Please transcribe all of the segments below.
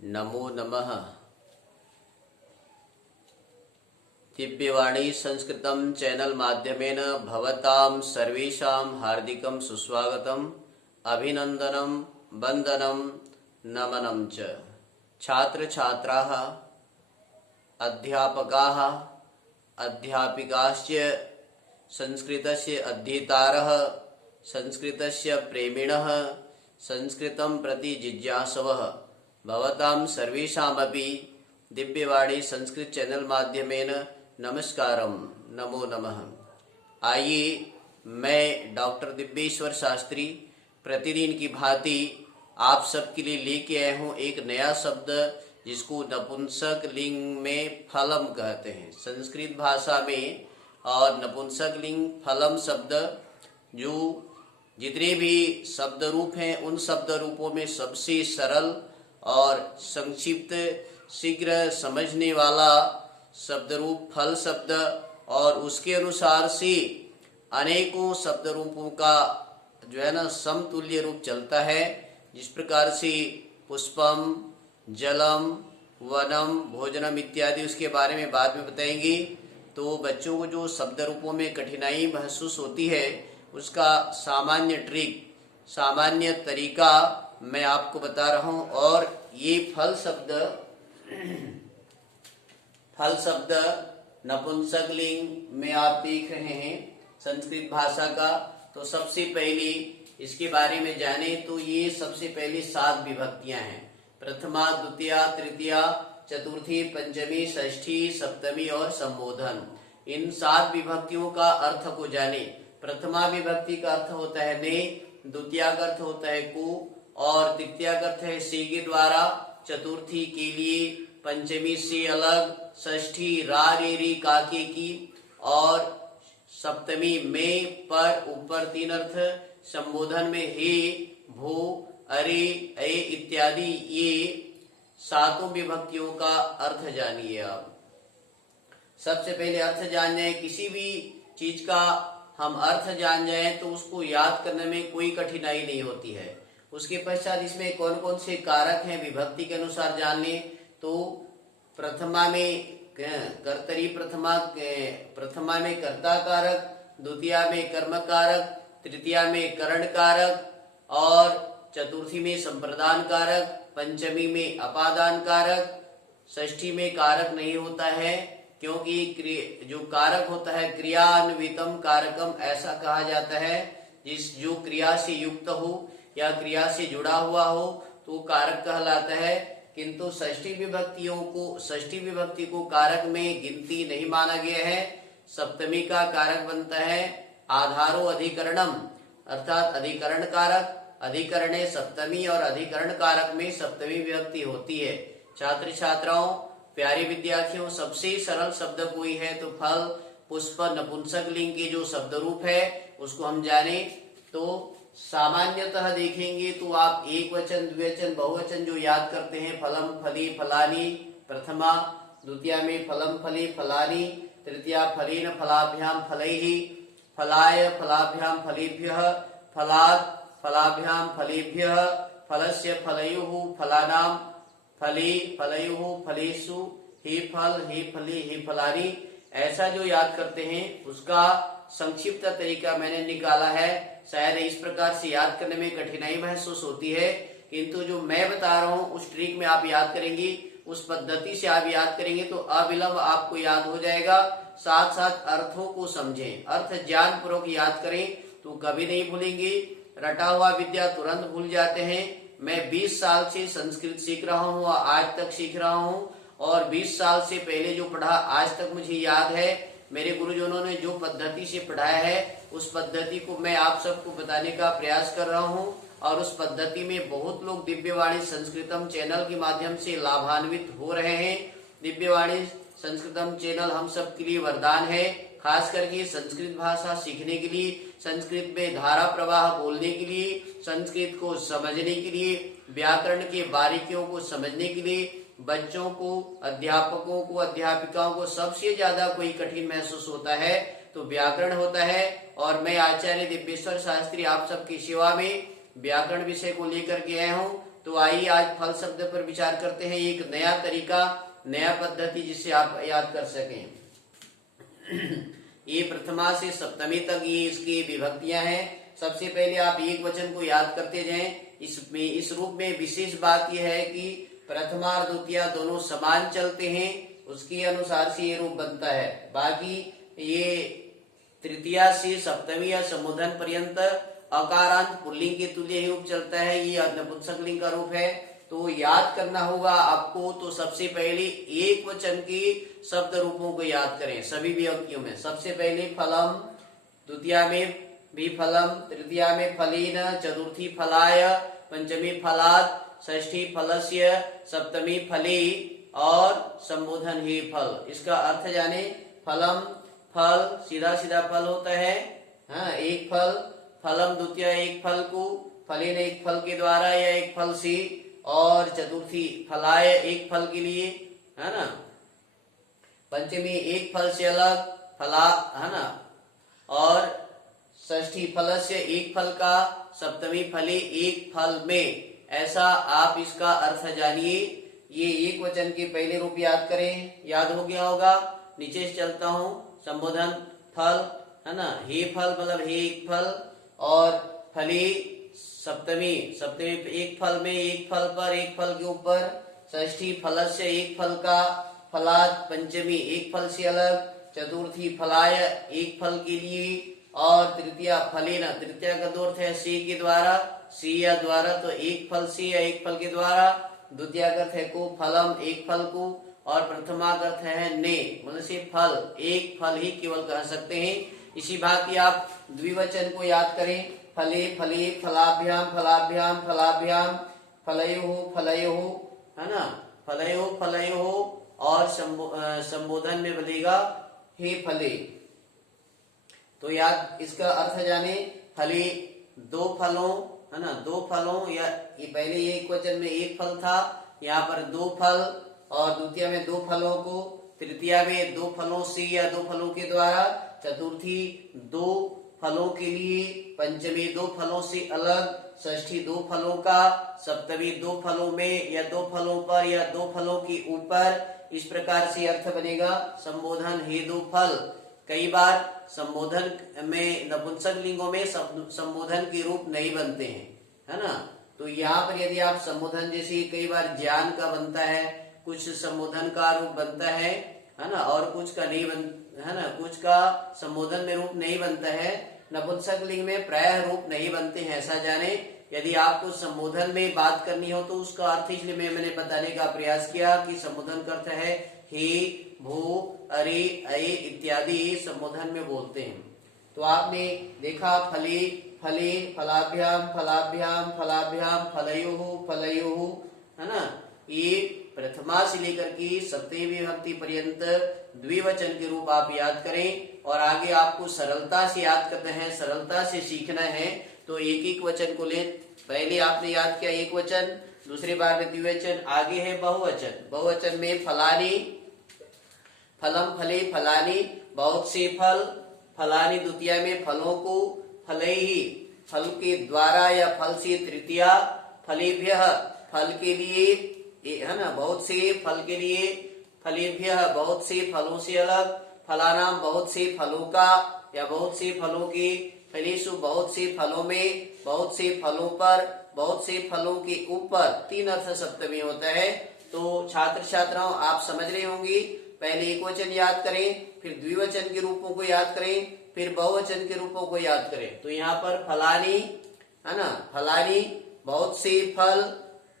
नमो नमः। दिव्यवाणी संस्कृतं चैनल माध्यमेन भवतां सर्वेषां हार्दिकं सुस्वागतम्, अभिनन्दनं, वन्दनं, नमनं च। छात्र छात्राः, अध्यापकाः, अध्यापिकाश्च, संस्कृतस्य अध्येतारः, संस्कृतस्य प्रेमिणः, संस्कृतं प्रति जिज्ञासवः, भवतां सर्वेषामपि दिव्यवाणी संस्कृत चैनल माध्यमेन नमस्कारम, नमो नमः। आइए, मैं डॉक्टर दिव्येश्वर शास्त्री प्रतिदिन की भांति आप सबके लिए लेके आया हूँ एक नया शब्द, जिसको नपुंसक लिंग में फलम कहते हैं संस्कृत भाषा में। और नपुंसक लिंग फलम शब्द जो जितने भी शब्द रूप हैं उन शब्द रूपों में सबसे सरल और संक्षिप्त, शीघ्र समझने वाला शब्द रूप फल शब्द, और उसके अनुसार से अनेकों शब्द रूपों का जो है ना समतुल्य रूप चलता है। जिस प्रकार से पुष्पम, जलम, वनम, भोजनम इत्यादि, उसके बारे में बाद में बताएंगे। तो बच्चों को जो शब्द रूपों में कठिनाई महसूस होती है उसका सामान्य ट्रिक, सामान्य तरीका मैं आपको बता रहा हूं। और ये फल शब्द नपुंसक लिंग में आप देख रहे हैं संस्कृत भाषा का। तो सबसे पहले इसके बारे में जाने तो ये सबसे पहले 7 विभक्तियां हैं: प्रथमा, द्वितीया, तृतीया, चतुर्थी, पंचमी, षष्ठी, सप्तमी और संबोधन। इन 7 विभक्तियों का अर्थ को जाने। प्रथमा विभक्ति का अर्थ होता है ने, द्वितीया का अर्थ होता है को, और तृतीया का अर्थ है से के द्वारा, चतुर्थी के लिए, पंचमी से अलग, षष्ठी रा रे रे काके की, और सप्तमी में, पर, ऊपर 3 अर्थ, संबोधन में हे, भो, अरे, ए इत्यादि। ये 7 विभक्तियों का अर्थ जानिए आप। सबसे पहले अर्थ जान जाए, किसी भी चीज का हम अर्थ जान जाए तो उसको याद करने में कोई कठिनाई नहीं होती है। उसके पश्चात इसमें कौन कौन से कारक हैं विभक्ति के अनुसार जान लें। तो प्रथमा में कर्तरी, प्रथमा में कर्ता कारक, द्वितीया में कर्म कारक, तृतीया में करण कारक, और चतुर्थी में संप्रदान कारक, पंचमी में अपादान कारक, षष्ठी में कारक नहीं होता है, क्योंकि जो कारक होता है क्रियान्वितम कारकम ऐसा कहा जाता है। जो क्रिया से युक्त हो या क्रिया से जुड़ा हुआ हो तो कारक कहलाता है। किंतु षष्ठी विभक्ति को कारक में गिनती नहीं माना गया है। सप्तमी का कारक बनता है आधारो अधिकरणम, अर्थात अधिकरण कारक। अधिकरणे सप्तमी, और अधिकरण कारक में सप्तमी विभक्ति होती है। छात्र छात्राओं, प्यारे विद्यार्थियों, सबसे सरल शब्द कोई है तो फल, पुष्प, नपुंसक लिंग के जो शब्द रूप है उसको हम जाने। तो सामान्यतः देखेंगे तो आप एक वचन, द्विवचन, बहुवचन जो याद करते हैं, फलम, फली, फलानी, प्रथमा, द्वितीया में फलम, फली, फलानी, तृतीया फलेन, फलाभ्याम, फलैहि, फलाय, फलाभ्याम, फलेभ्यः, फलात्, फलाभ्याम, फलेभ्यः, फलस्य, फलयोः, फलानां, फले, फलयोः, फलेषु, हे फल, हे फले, हे फलानी। ऐसा जो याद करते हैं उसका संक्षिप्त तरीका मैंने निकाला है। शायद इस प्रकार से याद करने में कठिनाई महसूस होती है, किंतु जो मैं बता रहा हूँ उस ट्रिक में आप याद करेंगे, उस पद्धति से आप याद करेंगे तो अविलंब आपको याद हो जाएगा। साथ साथ अर्थों को समझें, अर्थ ज्ञान पूर्वक याद करें तो कभी नहीं भूलेंगे। रटा हुआ विद्या तुरंत भूल जाते हैं। मैं 20 साल से संस्कृत सीख रहा हूँ, आज तक सीख रहा हूँ, और 20 साल से पहले जो पढ़ा आज तक मुझे याद है। मेरे गुरुजनों ने जो पद्धति से पढ़ाया है उस पद्धति को मैं आप सबको बताने का प्रयास कर रहा हूँ, और उस पद्धति में बहुत लोग दिव्यवाणी संस्कृतम चैनल के माध्यम से लाभान्वित हो रहे हैं। दिव्यवाणी संस्कृतम चैनल हम सब के लिए वरदान है, खास करके संस्कृत भाषा सीखने के लिए, संस्कृत में धारा प्रवाह बोलने के लिए, संस्कृत को समझने के लिए, व्याकरण के बारीकियों को समझने के लिए। बच्चों को, अध्यापकों को, अध्यापिकाओं को सबसे ज्यादा कोई कठिन महसूस होता है तो व्याकरण होता है। और मैं आचार्य दिव्येश्वर शास्त्री आप सबकी सेवा में व्याकरण विषय को लेकर के आया हूँ। तो आइए आज फल शब्द पर विचार करते हैं, एक नया तरीका, नया पद्धति जिससे आप याद कर सकें। ये प्रथमा से सप्तमी तक ये इसकी विभक्तियां हैं। सबसे पहले आप एक वचन को याद करते जाएं। इसमें इस रूप में विशेष बात यह है कि प्रथमा और द्वितीय दोनों समान चलते हैं, उसके अनुसार से ये रूप बनता है। बाकी ये तृतीया से सप्तमी या संबोधन पर्यंत अकारांत पुल्लिंग के तुल्य रूप चलता है, ये नपुंसकलिंग का रूप है। तो याद करना होगा आपको। तो सबसे पहले एक वचन के शब्द रूपों को याद करें सभी विभक्तियों में। सबसे पहले फलम, द्वितीय में भी फलम, तृतीय में फलेन, चतुर्थी फलाय, पंचमी फलात्, षष्ठी फलस्य, सप्तमी फले और संबोधन ही फल। इसका अर्थ जाने। फलम फल, सीधा सीधा फल होता है, हाँ एक फल। फलम द्वितीय एक फल को, फलेन एक फल के द्वारा या एक फल से, और चतुर्थी फलाय एक फल के लिए, है ना। पंचमी एक फल से अलग फला, है ना। और षष्ठी फलस्य एक फल का, सप्तमी फले एक फल में। ऐसा आप इसका अर्थ जानिए। ये एक वचन के पहले रूप याद करें, याद हो गया होगा। नीचे से चलता हूं। संबोधन फल, है ना, हे फल मतलब हे एक फल, और फली सप्तमी, सप्तमी एक फल में, एक फल पर, एक फल के ऊपर। षष्ठी फलस्य एक फल का, फलात् पंचमी एक फल से अलग, चतुर्थी फलाय एक फल के लिए, और तृतीय फलेन, तृतीय का दो अर्थ है से के द्वारा, से या द्वारा, तो एक फल से या एक फल के द्वारा। द्वितीय का अर्थ है को, फलम एक फल को, और प्रथमा का अर्थ है ने, मतलब से फल, एक फल ही केवल कह सकते हैं। इसी भांति आप द्विवचन को याद करें। फले फले, फलाभ्याम फलाभ्याम फलाभ्याम, फलयोः फलयोः, है ना, फलयोः फलयोः, और संबोधन में बनेगा हे फले। तो याद इसका अर्थ जाने। फले दो फलों, है ना, दो फलों, या ये पहले एक वचन में एक फल था, यहाँ पर दो फल, और द्वितीय में दो फलों को, तृतीय में दो फलों से या दो फलों के द्वारा, चतुर्थी दो फलों के लिए, पंचमी दो फलों से अलग, षष्ठी दो फलों का, सप्तमी दो फलों में या दो फलों पर या दो फलों के ऊपर। इस प्रकार से अर्थ बनेगा संबोधन हे दो फल। कई बार संबोधन में नपुंसक लिंगों में संबोधन के रूप नहीं बनते हैं, है ना। तो यहाँ पर यदि आप संबोधन जैसे कई बार ज्ञान का बनता है, कुछ संबोधन का रूप बनता है ना, और कुछ का नहीं बन, है ना, कुछ का संबोधन में रूप नहीं बनता है। नपुंसक लिंग में प्रायः रूप नहीं बनते हैं, ऐसा जाने। यदि आपको संबोधन में बात करनी हो तो उसका अर्थ इसलिए मैंने बताने का प्रयास किया कि संबोधन का अर्थ है हे, भू, अरे, अये इत्यादि संबोधन में बोलते हैं। तो आपने देखा फले फले, फलाभ्याम फलाभ्याम फलाभ्याम, फलयोः फलयोः, है ना। ये प्रथमा से लेकर के सप्तमी विभक्ति पर्यंत द्विवचन के रूप आप याद करें, और आगे आपको सरलता से याद करना है, सरलता से सीखना है। तो एक एक वचन को ले, पहले आपने याद किया एक वचन, दूसरी बार में द्विवचन, आगे है बहुवचन। बहुवचन में फलानी, फलम फले फलानी, बहुत से फल, फलानी द्वितीय में फलों को, फलैहि फल के द्वारा या फल से तृतीय, फलेभ्यः फल के लिए, है ना, बहुत से फल के लिए, फलेभ्यः बहुत से फलों से अलग, फलानाम बहुत से फलों का या बहुत से फलों के, फलेषु बहुत से फलों में, बहुत से फलों पर, बहुत से फलों के ऊपर। तीन अर्थ सप्तमी होता है। तो छात्र छात्राओं आप समझ रहे होंगे। पहले एक वचन याद करें, फिर द्विवचन के रूपों को याद करें, फिर बहुवचन के रूपों को याद करें। तो यहाँ पर फलानी, है ना, फलानी बहुत से फल,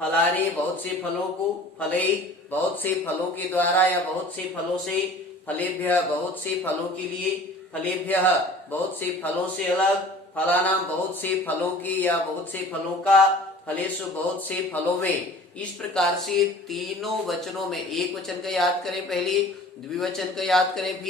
फलानी बहुत से फलों को, फले बहुत से फलों के द्वारा या बहुत से फलों से, फलेभ्यः बहुत से फलों के लिए, फलेभ्यः बहुत से फलों से अलग, फलानाम बहुत से फलों की या बहुत से फलों का, फलेषु बहुत से फलों में। इस प्रकार से तीनों वचनों में एक वचन का याद करें, पहले द्विवचन का याद करें,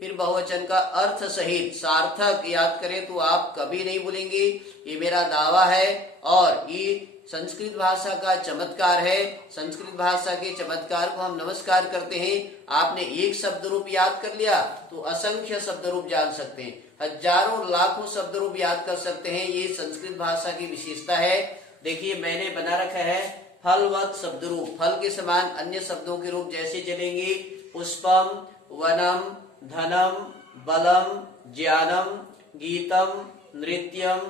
फिर बहुवचन का अर्थ सहित सार्थक याद करें, तो आप कभी नहीं भूलेंगे। ये मेरा दावा है, और ये संस्कृत भाषा का चमत्कार है। संस्कृत भाषा के चमत्कार को हम नमस्कार करते हैं। आपने एक शब्द रूप याद कर लिया तो असंख्य शब्द रूप जान सकते हैं, हजारों लाखों शब्द रूप याद कर सकते हैं। ये संस्कृत भाषा की विशेषता है। देखिए मैंने बना रखा है फलवत शब्द रूप, फल के समान अन्य शब्दों के रूप जैसे चलेंगे पुष्पम, वनम, धनम, बलम, ज्ञानम, गीतम, नृत्यम,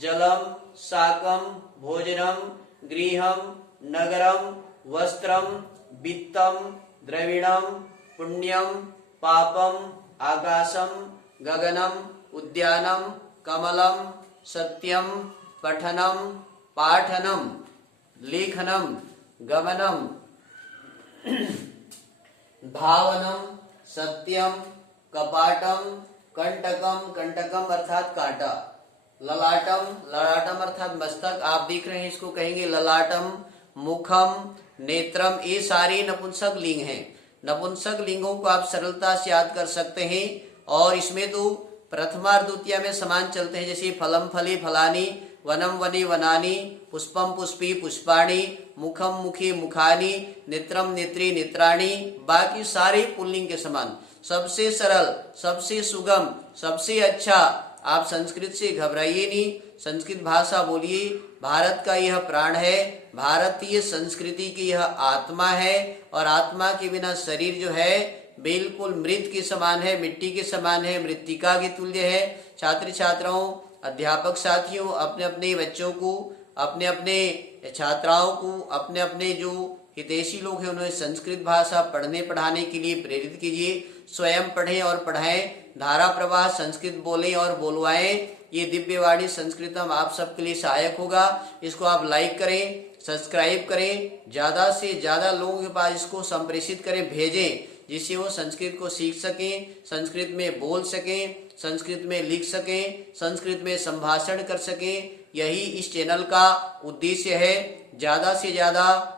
जलम, शाकम, भोजनम, गृहम, नगरम, वस्त्रम, वित्तम, द्रविणम, पुण्यम, पापम, आकाशम, गगनम, उद्यानम, कमलम, सत्यम, पठनम, पाठनम, लेखनम, गमनम, भावनम, सत्यम, कपाटम, कंटकम, कंटकम अर्थात कांटा, ललाटम, ललाटम अर्थात मस्तक, आप देख रहे हैं इसको कहेंगे ललाटम, मुखम, नेत्रम, ये सारे नपुंसक लिंग हैं। नपुंसक लिंगों को आप सरलता से याद कर सकते हैं और इसमें तो प्रथमा और द्वितीय में समान चलते हैं, जैसे फलम फली फलानी, वनम वनी वनानी, पुष्पम पुष्पी पुष्पाणी, मुखम मुखी मुखानी, नेत्रम नेत्री नेत्राणी, बाकी सारे पुल्लिंग के समान। सबसे सरल, सबसे सुगम, सबसे अच्छा, आप संस्कृत से घबराइए नहीं, संस्कृत भाषा बोलिए। भारत का यह प्राण है, भारतीय संस्कृति की यह आत्मा है और आत्मा के बिना शरीर जो है बिल्कुल मृत के समान है, मिट्टी के समान है, मृत्तिका के तुल्य है। छात्र छात्राओं, अध्यापक साथियों, अपने अपने बच्चों को, अपने अपने छात्राओं को, अपने अपने जो हितैषी लोग हैं उन्हें संस्कृत भाषा पढ़ने पढ़ाने के लिए प्रेरित कीजिए। स्वयं पढ़ें और पढ़ाएं, धारा प्रवाह संस्कृत बोलें और बोलवाएं। ये दिव्यवाणी संस्कृतम आप सबके लिए सहायक होगा। इसको आप लाइक करें, सब्सक्राइब करें, ज्यादा से ज्यादा लोगों के पास इसको संप्रेषित करें, भेजें, जिससे वो संस्कृत को सीख सकें, संस्कृत में बोल सकें, संस्कृत में लिख सकें, संस्कृत में संभाषण कर सकें। यही इस चैनल का उद्देश्य है। ज्यादा से ज्यादा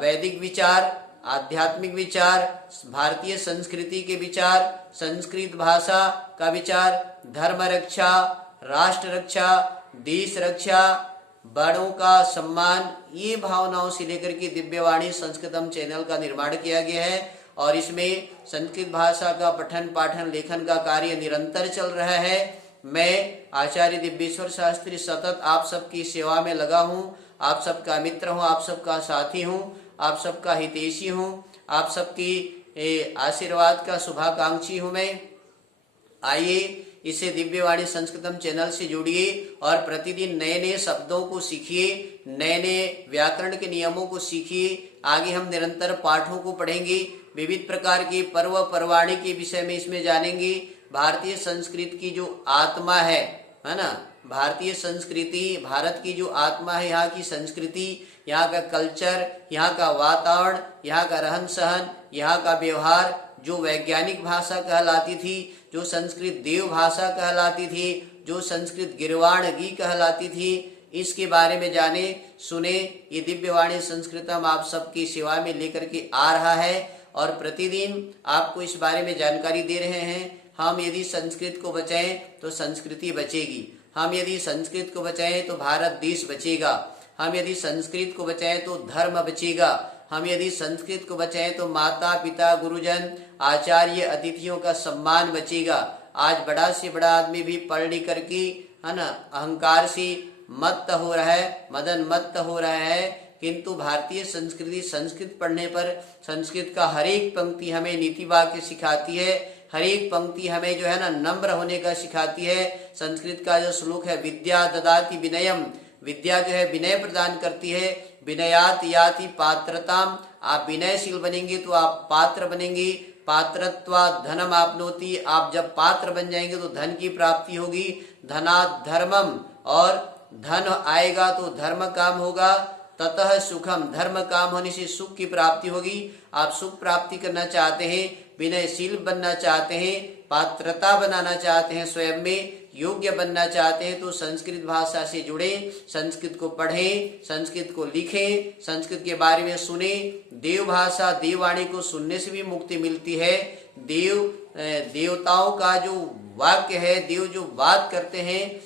वैदिक विचार, आध्यात्मिक विचार, भारतीय संस्कृति के विचार, संस्कृत भाषा का विचार, धर्म रक्षा, राष्ट्र रक्षा, देश रक्षा, बड़ों का सम्मान, ये भावनाओं से लेकर के दिव्यवाणी संस्कृतम चैनल का निर्माण किया गया है और इसमें संस्कृत भाषा का पठन पाठन लेखन का कार्य निरंतर चल रहा है। मैं आचार्य दिव्येश्वर शास्त्री सतत आप सबकी सेवा में लगा हूँ, आप सबका मित्र हूँ, आप सबका साथी हूँ, आप सबका हितैषी हूँ, आप सबकी आशीर्वाद का शुभाकांक्षी हूँ मैं। आइए इसे दिव्यवाणी संस्कृतम चैनल से जुड़िए और प्रतिदिन नए नए शब्दों को सीखिए, नए नए व्याकरण के नियमों को सीखिए। आगे हम निरंतर पाठों को पढ़ेंगे, विविध प्रकार के पर्व पर्वाणी के विषय में इसमें जानेंगे। भारतीय संस्कृति की जो आत्मा है ना, भारतीय संस्कृति, भारत की जो आत्मा है, यहाँ की संस्कृति, यहाँ का कल्चर, यहाँ का वातावरण, यहाँ का रहन सहन, यहाँ का व्यवहार, जो वैज्ञानिक भाषा कहलाती थी, जो संस्कृत देव भाषा कहलाती थी, जो संस्कृत गिरवाणगी कहलाती थी, इसके बारे में जाने सुने। ये दिव्यवाणी संस्कृतम आप सबकी सेवा में लेकर के आ रहा है और प्रतिदिन आपको इस बारे में जानकारी दे रहे हैं। हम यदि संस्कृत को बचाएं तो संस्कृति बचेगी, हम यदि संस्कृत को बचाएं तो भारत देश बचेगा, हम यदि संस्कृत को बचाएं तो धर्म बचेगा, हम यदि संस्कृत को बचाएं तो माता पिता गुरुजन आचार्य अतिथियों का सम्मान बचेगा। आज बड़ा से बड़ा आदमी भी पढ़ लिख करके है ना अहंकार से मत्त हो रहा है, मदन मत्त हो रहा है, किंतु भारतीय संस्कृति संस्कृत पढ़ने पर संस्कृत का हर एक पंक्ति हमें नीति वाक्य सिखाती है, हर एक पंक्ति हमें जो है ना नम्र होने का सिखाती है। संस्कृत का जो श्लोक है विद्या ददाति विनयम, विद्या जो है विनय प्रदान करती है, विनयात याति पात्रताम, आप विनयशील बनेंगे तो आप पात्र बनेंगे, पात्रत्वा धनम आपनोति, आप जब पात्र बन जाएंगे तो धन की प्राप्ति होगी, धनात् धर्मम, और धन आएगा तो धर्म काम होगा, ततः सुखम, धर्म काम होने से सुख की प्राप्ति होगी। आप सुख प्राप्ति करना चाहते हैं, विनयशील बनना चाहते हैं, पात्रता बनाना चाहते हैं, स्वयं में योग्य बनना चाहते हैं तो संस्कृत भाषा से जुड़े, संस्कृत को पढ़ें, संस्कृत को लिखें, संस्कृत के बारे में सुने। देव भाषा देववाणी को सुनने से भी मुक्ति मिलती है। देवताओं का जो वाक्य है, देव जो बात करते हैं,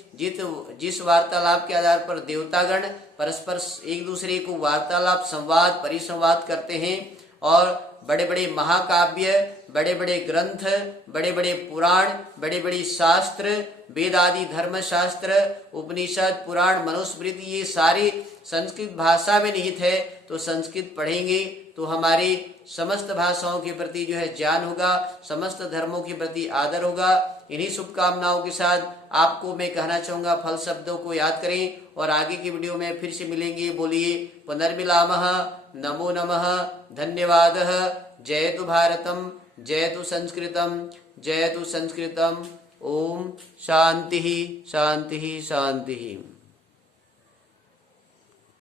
जिस वार्तालाप के आधार पर देवतागण परस्पर एक दूसरे को वार्तालाप संवाद परिसंवाद करते हैं और बड़े बड़े महाकाव्य, बड़े बड़े ग्रंथ, बड़े बड़े पुराण, बड़े बड़े शास्त्र, वेद आदि धर्म शास्त्र, उपनिषद, पुराण, मनुस्मृति, ये सारी संस्कृत भाषा में निहित है। तो संस्कृत पढ़ेंगे तो हमारी समस्त भाषाओं के प्रति जो है ज्ञान होगा, समस्त धर्मों के प्रति आदर होगा। इन्हीं शुभकामनाओं के साथ आपको मैं कहना चाहूंगा, फल शब्दों को याद करें और आगे की वीडियो में फिर से मिलेंगे। बोलिए पुनर्मिलामः, नमो नमः, धन्यवादः। जयतु भारतम, जयतु संस्कृतम, जयतु संस्कृतम। ओम शांति शांति शांति।